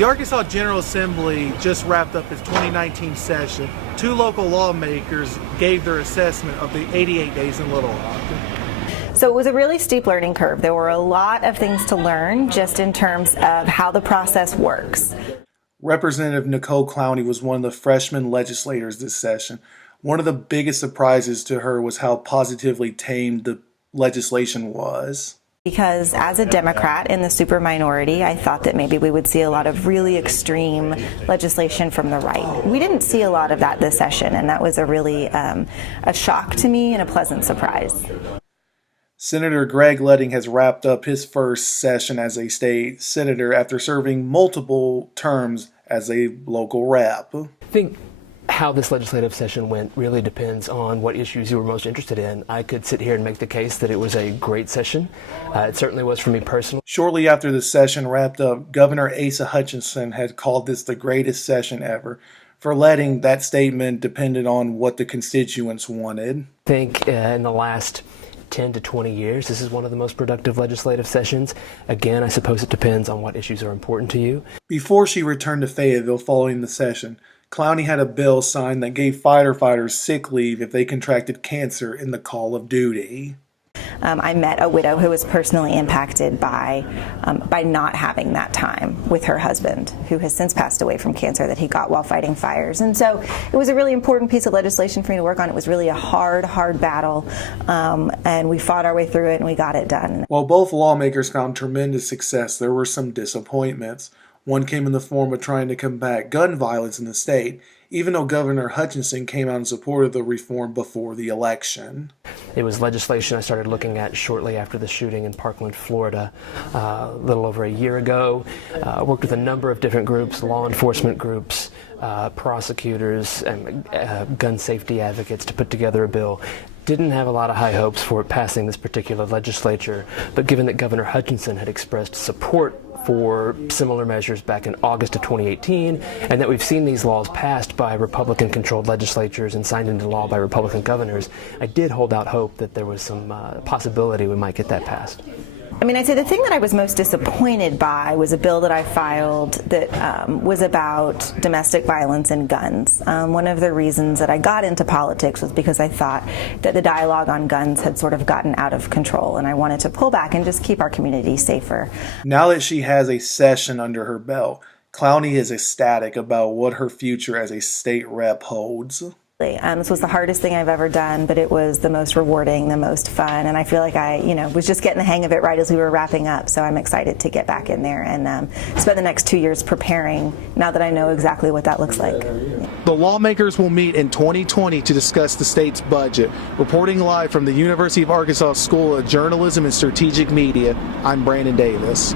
The Arkansas General Assembly just wrapped up its 2019 session. Two local lawmakers gave their assessment of the 88 days in Little Rock. So it was a really steep learning curve. There were a lot of things to learn just in terms of how the process works. Representative Nicole Clowney was one of the freshman legislators this session. One of the biggest surprises to her was how positively tamed the legislation was. Because as a Democrat in the super minority, I thought that maybe we would see a lot of really extreme legislation from the right. We didn't see a lot of that this session, and that was a really a shock to me and a pleasant surprise. Senator Greg Leding has wrapped up his first session as a state senator after serving multiple terms as a local rep. I think how this legislative session went really depends on what issues you were most interested in. I could sit here and make the case that it was a great session. It certainly was for me personally. Shortly after the session wrapped up, Governor Asa Hutchinson had called this the greatest session ever. For Leding, that statement depended on what the constituents wanted. I think in the last 10 to 20 years, this is one of the most productive legislative sessions. Again, I suppose it depends on what issues are important to you. Before she returned to Fayetteville following the session, Clowney had a bill signed that gave firefighters sick leave if they contracted cancer in the call of duty. I met a widow who was personally impacted by not having that time with her husband, who has since passed away from cancer that he got while fighting fires. And so it was a really important piece of legislation for me to work on. It was really a hard battle, and we fought our way through it and we got it done. While both lawmakers found tremendous success, there were some disappointments. One came in the form of trying to combat gun violence in the state, even though Governor Hutchinson came out in support of the reform before the election. It was legislation I started looking at shortly after the shooting in Parkland, Florida, a little over a year ago. Worked with a number of different groups, law enforcement groups, prosecutors, and gun safety advocates to put together a bill. Didn't have a lot of high hopes for it passing this particular legislature, but given that Governor Hutchinson had expressed support for similar measures back in August of 2018, and that we've seen these laws passed by Republican-controlled legislatures and signed into law by Republican governors, I did hold out hope that there was some possibility we might get that passed. I mean, I'd say the thing that I was most disappointed by was a bill that I filed that was about domestic violence and guns. One of the reasons that I got into politics was because I thought that the dialogue on guns had sort of gotten out of control, and I wanted to pull back and just keep our community safer. Now that she has a session under her belt, Clowney is ecstatic about what her future as a state rep holds. This was the hardest thing I've ever done, but it was the most rewarding, the most fun, and I feel like I, was just getting the hang of it right as we were wrapping up. So I'm excited to get back in there and spend the next 2 years preparing. Now that I know exactly what that looks like. The lawmakers will meet in 2020 to discuss the state's budget. Reporting live from the University of Arkansas School of Journalism and Strategic Media, I'm Brandon Davis.